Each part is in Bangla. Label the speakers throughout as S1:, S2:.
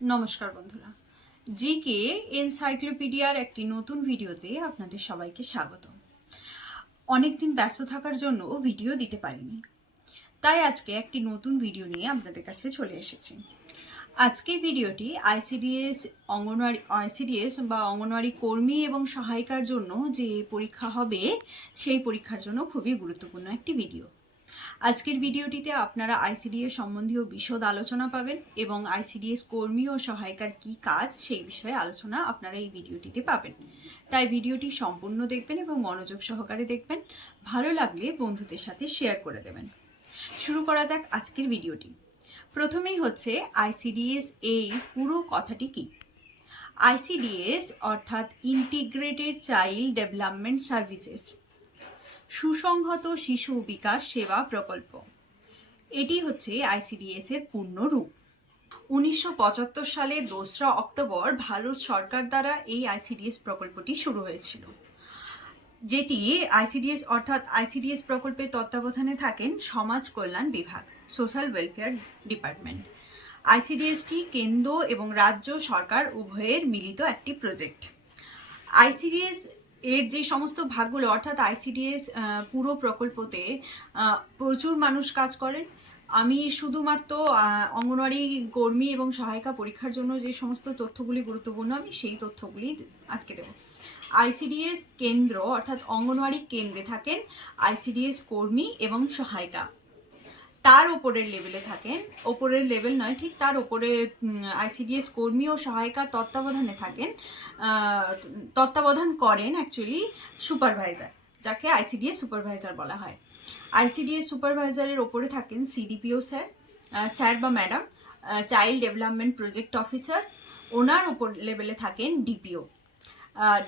S1: নমস্কার বন্ধুরা। জিকে এনসাইক্লোপিডিয়ার একটি নতুন ভিডিওতে আপনাদের সবাইকে স্বাগত অনেকদিন ব্যস্ত থাকার জন্য ভিডিও দিতে পারিনি। তাই আজকে একটি নতুন ভিডিও নিয়ে আপনাদের কাছে চলে এসেছি। আজকের ভিডিওটি আইসিডিএস অঙ্গনওয়াড়ি, আইসিডিএস বা অঙ্গনওয়াড়ি কর্মী এবং সহায়িকার জন্য যে পরীক্ষা হবে, সেই পরীক্ষার জন্য খুবই গুরুত্বপূর্ণ একটি ভিডিও। আজকের ভিডিওটিতে আপনারা আইসিডিএস সম্বন্ধীয় বিশদ আলোচনা পাবেন এবং আইসিডিএস কর্মী ও সহায়িকার কি কাজ সেই বিষয়ে আলোচনা আপনারা এই ভিডিওটিতে পাবেন। তাই ভিডিওটি সম্পূর্ণ দেখবেন এবং মনোযোগ সহকারে দেখবেন। ভালো লাগলে বন্ধুদের সাথে শেয়ার করে দেবেন। শুরু করা যাক আজকের ভিডিওটি। প্রথমেই হচ্ছে আইসিডিএস এই পুরো কথাটি কি? আইসিডিএস অর্থাৎ ইন্টিগ্রেটেড চাইল্ড ডেভেলপমেন্ট সার্ভিসেস সুসংহত শিশু বিকাশ সেবা প্রকল্প। এটি হচ্ছে আইসিডিএস এর পূর্ণ রূপ। উনিশশো পঁচাত্তর সালে দোসরা অক্টোবর ভারত সরকার দ্বারা এই আইসিডিএস প্রকল্পটি শুরু হয়েছিল। যেটি আইসিডিএস অর্থাৎ আইসিডিএস প্রকল্পের তত্ত্বাবধানে থাকেন সমাজ কল্যাণ বিভাগ, সোশ্যাল ওয়েলফেয়ার ডিপার্টমেন্ট। আইসিডিএসটি কেন্দ্র এবং রাজ্য সরকার উভয়ের মিলিত একটি প্রজেক্ট। আইসিডিএস এর যে সমস্ত ভাগগুলো, অর্থাৎ আইসিডিএস পুরো প্রকল্পতে প্রচুর মানুষ কাজ করেন। আমি শুধুমাত্র অঙ্গনওয়াড়ি কর্মী এবং সহায়িকা পরীক্ষার জন্য যে সমস্ত তথ্যগুলি গুরুত্বপূর্ণ, আমি সেই তথ্যগুলি আজকে দেব। আইসিডিএস কেন্দ্র, অর্থাৎ অঙ্গনওয়াড়ি কেন্দ্রে থাকেন আইসিডিএস কর্মী এবং সহায়িকা। তার ওপরের লেভেলে থাকেন। ওপরের লেভেল নয়, ঠিক তার ওপরে আইসিডিএস কর্মী ও সহায়িকার তত্ত্বাবধানে থাকেন। তত্ত্বাবধান করেন অ্যাকচুয়ালি সুপারভাইজার যাকে আইসিডিএস সুপারভাইজার বলা হয়। আইসিডিএস সুপারভাইজারের ওপরে থাকেন সিডিপিও স্যার স্যার বা madam child development project officer ওনার ওপর লেভেলে থাকেন ডিপিও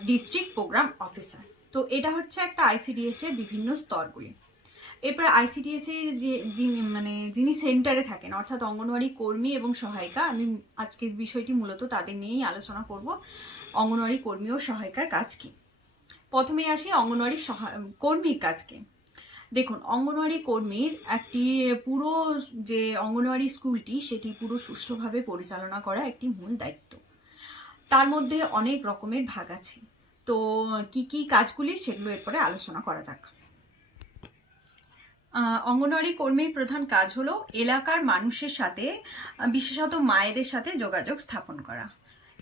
S1: ডিস্ট্রিক্ট প্রোগ্রাম অফিসার তো এটা হচ্ছে একটা আইসিডিএস এর বিভিন্ন স্তরগুলি। এরপর আইসিডিএস এর যে, যিনি মানে যিনি সেন্টারে থাকেন, অর্থাৎ অঙ্গনওয়াড়ি কর্মী এবং সহায়িকা, আমি আজকের বিষয়টি মূলত তাদের নিয়েই আলোচনা করব, অঙ্গনওয়াড়ি কর্মী ও সহায়িকার কাজ কি। প্রথমে আসি অঙ্গনওয়াড়ি কর্মীর কাজকে দেখুন, অঙ্গনওয়াড়ি কর্মীর একটি পুরো যে অঙ্গনওয়াড়ি স্কুলটি, সেটি পুরো সুষ্ঠুভাবে পরিচালনা করা একটি মূল দায়িত্ব। তার মধ্যে অনেক রকমের ভাগ আছে। তো কি কি কাজগুলি সেগুলো এরপরে আলোচনা করা যাক। অঙ্গনওয়াড়ি কর্মীর প্রধান কাজ হলো এলাকার মানুষের সাথে বিশেষত মায়েদের সাথে যোগাযোগ স্থাপন করা।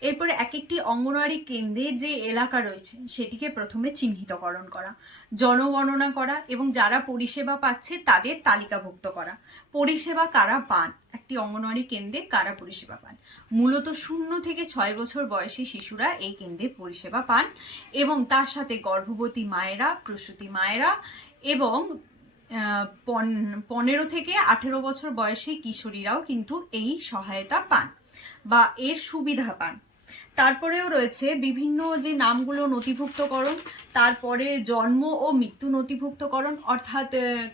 S1: এরপরে এক একটি অঙ্গনওয়াড়ি কেন্দ্রে যে এলাকা রয়েছে, সেটিকে প্রথমে চিহ্নিতকরণ করা, জনগণনা করা এবং যারা পরিষেবা পাচ্ছে তাদের তালিকাভুক্ত করা। পরিষেবা কারা পান? একটি অঙ্গনওয়াড়ি কেন্দ্রে কারা পরিষেবা পান? মূলত শূন্য থেকে ছয় বছর বয়সী শিশুরা এই কেন্দ্রে পরিষেবা পান এবং তার সাথে গর্ভবতী মায়েরা, প্রসূতি মায়েরা এবং পনেরো থেকে আঠেরো বছর বয়সী কিশোরীরাও কিন্তু এই সহায়তা পান বা এর সুবিধা পান। তারপরেও রয়েছে বিভিন্ন যে নামগুলো নথিভুক্তকরণ, তারপরে জন্ম ও মৃত্যু নথিভুক্তকরণ, অর্থাৎ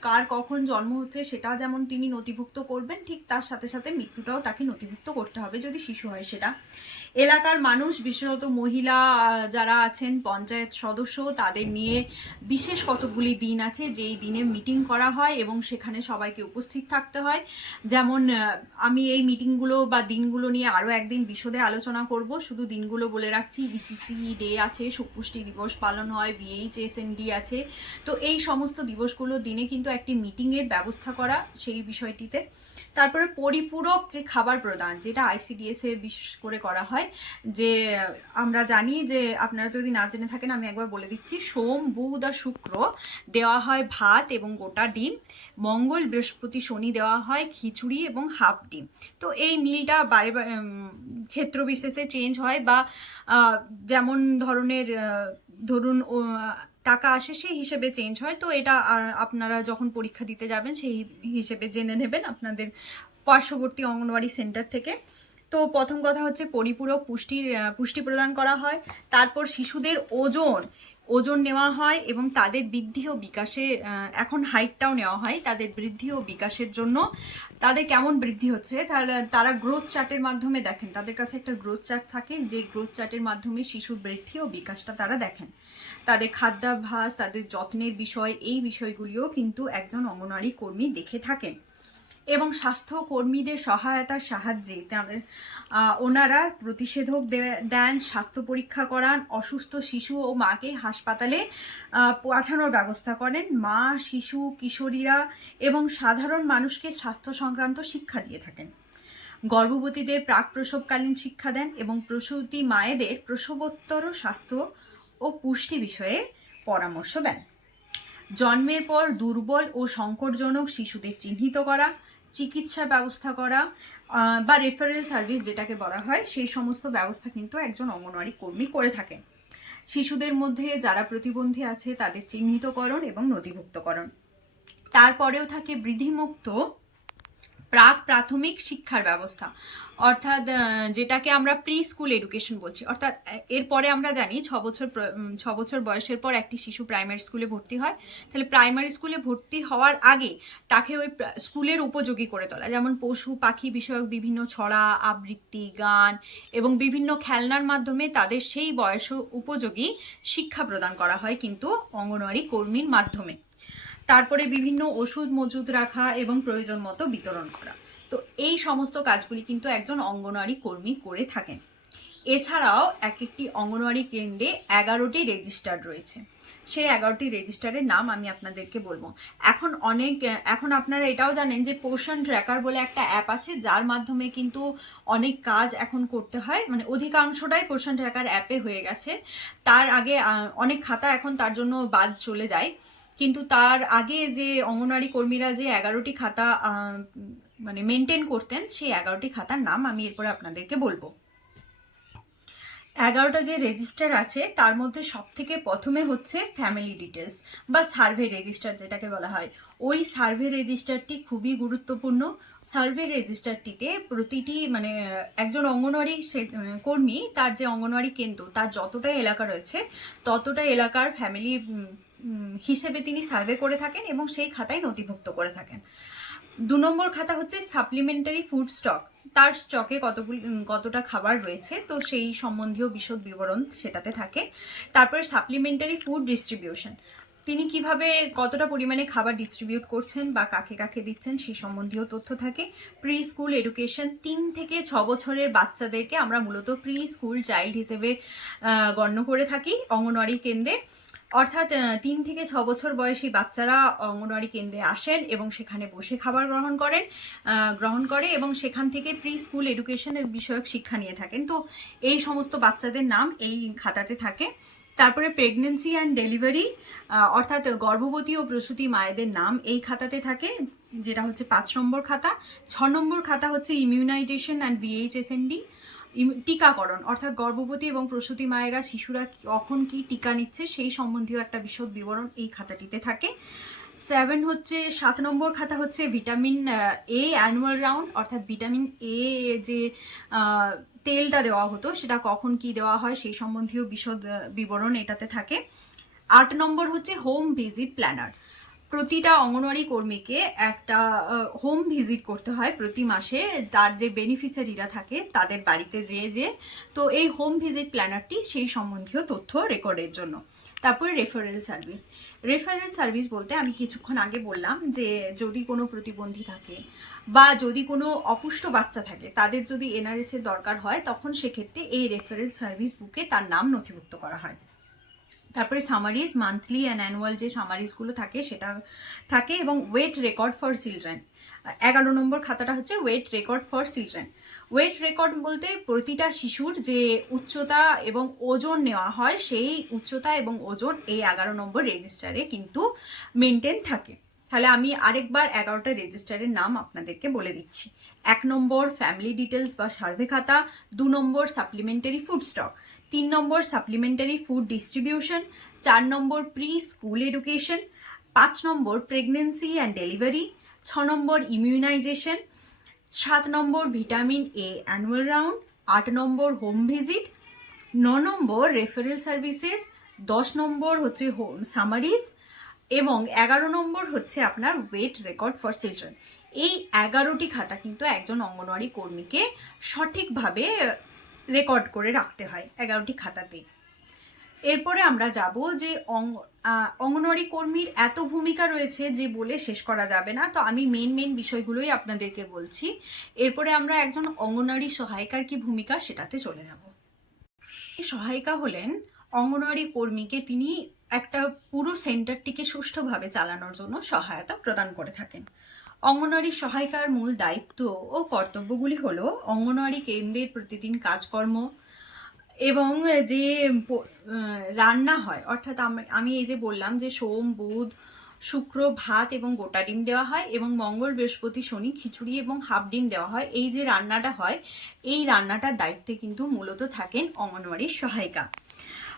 S1: কার কখন জন্ম হচ্ছে সেটা যেমন তিনি নথিভুক্ত করবেন, ঠিক তার সাথে সাথে মৃত্যুটাও তাকে নথিভুক্ত করতে হবে যদি শিশু হয় সেটা। এলাকার মানুষ, বিশেষত মহিলা যারা আছেন, পঞ্চায়েত সদস্য, তাদের নিয়ে বিশেষ কতগুলি দিন আছে যেই দিনে মিটিং করা হয় এবং সেখানে সবাইকে উপস্থিত থাকতে হয়। যেমন আমি এই মিটিংগুলো বা দিনগুলো নিয়ে আরও একদিন বিশদে আলোচনা করব, শুধু দিনগুলো বলে রাখছি। ইসিসি ডে আছে সুপুষ্টি দিবস পালন হয় ভিএইচএসএনডি আছে। তো এই সমস্ত দিবসগুলোর দিনে কিন্তু একটি মিটিংয়ের ব্যবস্থা করা সেই বিষয়টিতে। তারপরে পরিপূরক যে খাবার প্রদান, যেটা আইসিডিএস এর বিশেষ করে করা হয়, যে আমরা জানি যে আপনারা যদি না জেনে থাকেন, আমি একবার বলে দিচ্ছি। সোম, বুধ আর শুক্র দেওয়া হয় ভাত এবং গোটা ডিম। মঙ্গল বৃহস্পতি শনি দেওয়া হয় খিচুড়ি এবং হাফ ডিম। তো এই মিলটা বারে ক্ষেত্র বিশেষে চেঞ্জ হয় বা যেমন ধরনের ধরুন টাকা আসে সেই হিসেবে চেঞ্জ হয়। তো এটা আপনারা যখন পরীক্ষা দিতে যাবেন সেই হিসেবে জেনে নেবেন আপনাদের পার্শ্ববর্তী অঙ্গনওয়াড়ি সেন্টার থেকে। তো প্রথম কথা হচ্ছে পরিপূরক পুষ্টির পুষ্টি প্রদান করা হয়। তারপর শিশুদের ওজন ওজন নেওয়া হয় এবং তাদের বৃদ্ধি ও বিকাশে এখন হাইটটাও নেওয়া হয়, তাদের বৃদ্ধি ও বিকাশের জন্য। তাদের কেমন বৃদ্ধি হচ্ছে? তাহলে তারা গ্রোথ চার্টের মাধ্যমে দেখেন, তাদের কাছে একটা গ্রোথ চার্ট থাকে, যে গ্রোথ চার্টের মাধ্যমে শিশুর বৃদ্ধি ও বিকাশটা তারা দেখেন। তাদের খাদ্যাভ্যাস, তাদের যত্নের বিষয়, এই বিষয়গুলিও কিন্তু একজন অঙ্গনওয়াড়ি কর্মী দেখে থাকেন। এবং স্বাস্থ্য কর্মীদের সহায়তার সাহায্যে তাদের ওনারা প্রতিষেধক দেন, স্বাস্থ্য পরীক্ষা করান, অসুস্থ শিশু ও মাকে হাসপাতালে পাঠানোর ব্যবস্থা করেন। মা, শিশু, কিশোরীরা এবং সাধারণ মানুষকে স্বাস্থ্য সংক্রান্ত শিক্ষা দিয়ে থাকেন। গর্ভবতীদের প্রাক প্রসবকালীন শিক্ষা দেন এবং প্রসূতি মায়েদের প্রসবোত্তর স্বাস্থ্য ও পুষ্টি বিষয়ে পরামর্শ দেন। জন্মের পর দুর্বল ও সংকটজনক শিশুদের চিহ্নিত করা চিকিৎসার ব্যবস্থা করা বা রেফারেল সার্ভিস যেটাকে বলা হয়, সেই সমস্ত ব্যবস্থা কিন্তু একজন অঙ্গনওয়াড়ি কর্মী করে থাকেন। শিশুদের মধ্যে যারা প্রতিবন্ধী আছে তাদের চিহ্নিতকরণ এবং নথিভুক্তকরণ। তারপরেও থাকে বৃদ্ধিমুক্ত প্রাক প্রাথমিক শিক্ষার ব্যবস্থা। অর্থাৎ যেটাকে আমরা প্রি স্কুল এডুকেশন বলছি। অর্থাৎ এরপরে আমরা জানি ছ বছর ছ বছর বয়সের পর একটি শিশু প্রাইমারি স্কুলে ভর্তি হয়। তাহলে প্রাইমারি স্কুলে ভর্তি হওয়ার আগে তাকে ওই স্কুলের উপযোগী করে তোলা। যেমন পশু, পাখি বিষয়ক বিভিন্ন ছড়া, আবৃত্তি, গান এবং বিভিন্ন খেলনার মাধ্যমে তাদের সেই বয়স উপযোগী শিক্ষা প্রদান করা হয় কিন্তু অঙ্গনওয়াড়ি কর্মীর মাধ্যমে। তারপরে বিভিন্ন ওষুধ মজুদ রাখা এবং প্রয়োজন মতো বিতরণ করা। তো এই সমস্ত কাজগুলি কিন্তু একজন অঙ্গনওয়াড়ি কর্মী করে থাকেন। এছাড়াও এক একটি অঙ্গনওয়াড়ি কেন্দ্রে এগারোটি রেজিস্টার্ড রয়েছে। সেই এগারোটি রেজিস্টারের নাম আমি আপনাদেরকে বলব। এখন অনেক, এখন আপনারা এটাও জানেন যে পোষণ ট্র্যাকার বলে একটা অ্যাপ আছে, যার মাধ্যমে কিন্তু অনেক কাজ এখন করতে হয়। মানে অধিকাংশটাই পোষণ ট্র্যাকার অ্যাপে হয়ে গেছে। তার আগে অনেক খাতা এখন তার জন্য বাদ চলে যায়। কিন্তু তার আগে যে অঙ্গনওয়াড়ি কর্মীরা যে এগারোটি খাতা মানে মেনটেন করতেন, সেই এগারোটি খাতার নাম আমি এরপরে আপনাদেরকে বলব। এগারোটা যে রেজিস্টার আছে, তার মধ্যে সব থেকে প্রথমে হচ্ছে ফ্যামিলি ডিটেলস বা সার্ভে রেজিস্টার যেটাকে বলা হয়। ওই সার্ভে রেজিস্টারটি খুবই গুরুত্বপূর্ণ। সার্ভে রেজিস্টারটিতে প্রতিটি মানে একজন অঙ্গনওয়াড়ি কর্মী, তার যে অঙ্গনওয়াড়ি কেন্দ্র, তার যতটা এলাকা রয়েছে, ততটা এলাকার ফ্যামিলি হিসেবে তিনি সার্ভে করে থাকেন এবং সেই খাতায় নথিভুক্ত করে থাকেন। দু নম্বর খাতা হচ্ছে সাপ্লিমেন্টারি ফুড স্টক তার স্টকে কতগুলি কতটা খাবার রয়েছে, তো সেই সম্বন্ধীয় বিশদ বিবরণ সেটাতে থাকে। তারপরে সাপ্লিমেন্টারি ফুড ডিস্ট্রিবিউশন তিনি কীভাবে, কতটা পরিমাণে খাবার ডিস্ট্রিবিউট করছেন বা কাকে কাকে দিচ্ছেন সেই সম্বন্ধীয় তথ্য থাকে। প্রি স্কুল এডুকেশন তিন থেকে ছ বছরের বাচ্চাদেরকে আমরা মূলত প্রি স্কুল চাইল্ড হিসেবে গণ্য করে থাকি অঙ্গনওয়াড়ি কেন্দ্রে। অর্থাৎ তিন থেকে ছ বছর বয়সী বাচ্চারা অঙ্গনওয়াড়ি কেন্দ্রে আসেন এবং সেখানে বসে খাবার গ্রহণ করেন গ্রহণ করে এবং সেখান থেকে প্রি স্কুল এডুকেশনের বিষয়ক শিক্ষা নিয়ে থাকেন। তো এই সমস্ত বাচ্চাদের নাম এই খাতাতে থাকে। তারপরে প্রেগনেন্সি অ্যান্ড ডেলিভারি অর্থাৎ গর্ভবতী ও প্রসূতি মায়েদের নাম এই খাতাতে থাকে, যেটা হচ্ছে পাঁচ নম্বর খাতা। ছ নম্বর খাতা হচ্ছে ইমিউনাইজেশন অ্যান্ড ভিএইচএসএনডি ইম- টিকাকরণ, অর্থাৎ গর্ভবতী এবং প্রসূতি মায়েরা শিশুরা কখন কি টিকা নিচ্ছে সেই সম্বন্ধীয় একটা বিশদ বিবরণ এই খাতাটিতে থাকে। সেভেন হচ্ছে, সাত নম্বর খাতা হচ্ছে ভিটামিন এ অ্যানুয়াল রাউন্ড অর্থাৎ ভিটামিন এ যে তেলটা দেওয়া হতো সেটা কখন কি দেওয়া হয় সেই সম্বন্ধীয় বিশদ বিবরণ এটাতে থাকে। আট নম্বর হচ্ছে হোম ভিজিট প্ল্যানার প্রতিটা অঙ্গনওয়াড়ি কর্মীকে একটা হোম ভিজিট করতে হয় প্রতি মাসে। তার যে বেনিফিশিয়ারিরা থাকে তাদের বাড়িতে যেয়ে যে। তো এই হোম ভিজিট প্ল্যানারটি সেই সম্বন্ধীয় তথ্য রেকর্ডের জন্য। তারপরে রেফারেল সার্ভিস রেফারেল সার্ভিস বলতে আমি কিছুক্ষণ আগে বললাম যে, যদি কোনো প্রতিবন্ধী থাকে বা যদি কোনো অপুষ্ট বাচ্চা থাকে, তাদের যদি এনআরএস এর দরকার হয়, তখন সেক্ষেত্রে এই রেফারেল সার্ভিস বুকে তার নাম নথিভুক্ত করা হয়। তারপরে সামারিজ মান্থলি অ্যান্ড অ্যানুয়াল যে সামারিজগুলো থাকে সেটা থাকে এবং ওয়েট রেকর্ড ফর চিলড্রেন এগারো নম্বর খাতাটা হচ্ছে weight record for children weight record বলতে প্রতিটা শিশুর যে উচ্চতা এবং ওজন নেওয়া হয়, সেই উচ্চতা এবং ওজন এই এগারো নম্বর রেজিস্টারে কিন্তু মেনটেন থাকে। তাহলে আমি আরেকবার এগারোটা রেজিস্টারের নাম আপনাদেরকে বলে দিচ্ছি। এক নম্বর ফ্যামিলি ডিটেলস বা সার্ভে খাতা, দু নম্বর সাপ্লিমেন্টারি ফুড স্টক তিন নম্বর সাপ্লিমেন্টারি ফুড ডিস্ট্রিবিউশন চার নম্বর প্রি স্কুল এডুকেশন পাঁচ নম্বর প্রেগনেন্সি অ্যান্ড ডেলিভারি ছ নম্বর ইমিউনাইজেশন সাত number vitamin A annual round আট নম্বর হোম ভিজিট ন নম্বর রেফারেল সার্ভিসেস দশ নম্বর হচ্ছে হোম সামারিজ এবং এগারো নম্বর হচ্ছে আপনার ওয়েট রেকর্ড ফর চিলড্রেন এই এগারোটি খাতা কিন্তু একজন অঙ্গনওয়াড়ি কর্মীকে সঠিকভাবে রেকর্ড করে রাখতে হয় এগারোটি খাতাতে এরপরে আমরা যাব যে অঙ্গ- অঙ্গনওয়াড়ি কর্মীর এত ভূমিকা রয়েছে যে বলে শেষ করা যাবে না। তো আমি মেন মেন বিষয়গুলোই আপনাদেরকে বলছি। এরপরে আমরা একজন অঙ্গনওয়াড়ি সহায়িকার কি ভূমিকা সেটাতে চলে যাব। সহায়িকা হলেন অঙ্গনওয়াড়ি কর্মীকে তিনি একটা পুরো সেন্টারটিকে সুষ্ঠুভাবে চালানোর জন্য সহায়তা প্রদান করে থাকেন। অঙ্গনওয়াড়ি সহায়িকার মূল দায়িত্ব ও কর্তব্যগুলি হলো অঙ্গনওয়াড়ি কেন্দ্রের প্রতিদিন কাজকর্ম এবং যে রান্না হয়, অর্থাৎ আমি এই যে বললাম যে সোম, বুধ, শুক্র, ভাত এবং গোটা ডিম দেওয়া হয় এবং মঙ্গল, বৃহস্পতি, শনি, খিচুড়ি এবং হাফ ডিম দেওয়া হয়। এই যে রান্নাটা হয়, এই রান্নাটার দায়িত্বে কিন্তু মূলত থাকেন অঙ্গনওয়াড়ির সহায়িকা।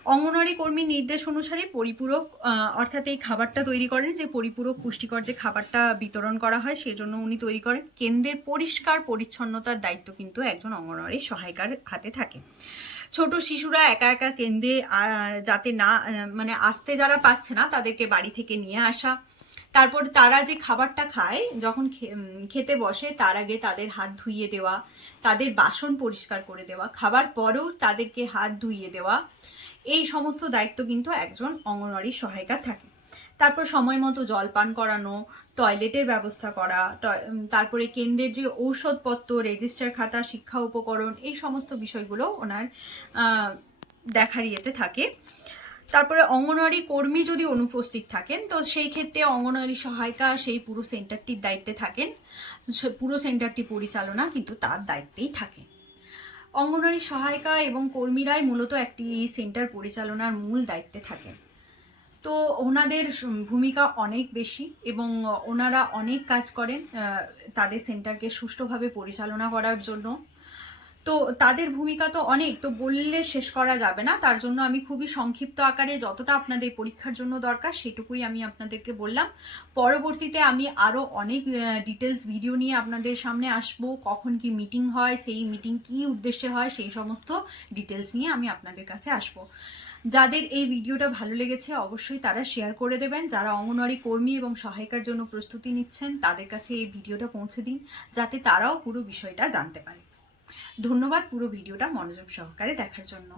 S1: অঙ্গনওয়াড়ি কর্মীর নির্দেশ অনুসারে পরিপূরক অর্থাৎ এই খাবারটা তৈরি করেন যে পরিপূরক পুষ্টিকর যে খাবারটা বিতরণ করা হয় সেজন্য উনি তৈরি করেন। কেন্দ্রের পরিষ্কার পরিচ্ছন্নতার দায়িত্ব কিন্তু একজন অঙ্গনওয়াড়ির সহায়িকার হাতে থাকে। ছোট শিশুরা একা একা কেন্দ্রে যাতে না মানে আসতে যারা পাচ্ছে না তাদেরকে বাড়ি থেকে নিয়ে আসা। তারপর তারা যে খাবারটা খায়, যখন খেতে বসে তার আগে তাদের হাত ধুইয়ে দেওয়া, তাদের বাসন পরিষ্কার করে দেওয়া, খাবার পরেও তাদেরকে হাত ধুইয়ে দেওয়া এই সমস্ত দায়িত্ব কিন্তু একজন অঙ্গনওয়াড়ি সহায়িকা থাকে। তারপর সময় মতো জল পান করানো, টয়লেটের ব্যবস্থা করা তারপরে কেন্দ্রের যে ঔষধপত্র, রেজিস্টার খাতা, শিক্ষা উপকরণ, এই সমস্ত বিষয়গুলো ওনার দেখার ইয়েতে থাকে। তারপরে অঙ্গনওয়াড়ি কর্মী যদি অনুপস্থিত থাকেন, তো সেই ক্ষেত্রে অঙ্গনওয়াড়ি সহায়িকা সেই পুরো সেন্টারটির দায়িত্বে থাকেন। পুরো সেন্টারটি পরিচালনা কিন্তু তার দায়িত্বেই থাকে। অঙ্গনওয়াড়ি সহায়িকা এবং কর্মীরাই মূলত একটি সেন্টার পরিচালনার মূল দায়িত্বে থাকেন। তো ওনাদের ভূমিকা অনেক বেশি এবং ওনারা অনেক কাজ করেন তাদের সেন্টারকে সুষ্ঠুভাবে পরিচালনা করার জন্য। তো তাদের ভূমিকা তো অনেক, তো বললে শেষ করা যাবে না। তার জন্য আমি খুবই সংক্ষিপ্ত আকারে যতটা আপনাদের পরীক্ষার জন্য দরকার, সেটুকুই আমি আপনাদেরকে বললাম। পরবর্তীতে আমি আরও অনেক ডিটেলস ভিডিও নিয়ে আপনাদের সামনে আসব, কখন কি মিটিং হয়, সেই মিটিং কি উদ্দেশ্যে হয়, সেই সমস্ত ডিটেলস নিয়ে আমি আপনাদের কাছে আসব। যাদের এই ভিডিওটা ভালো লেগেছে, অবশ্যই তারা শেয়ার করে দেবেন। যারা অঙ্গনওয়াড়ি কর্মী এবং সহায়িকার জন্য প্রস্তুতি নিচ্ছেন, তাদের কাছে এই ভিডিওটা পৌঁছে দিন, যাতে তারাও পুরো বিষয়টা জানতে পারে। ধন্যবাদ পুরো ভিডিওটা মনোযোগ সহকারে দেখার জন্য।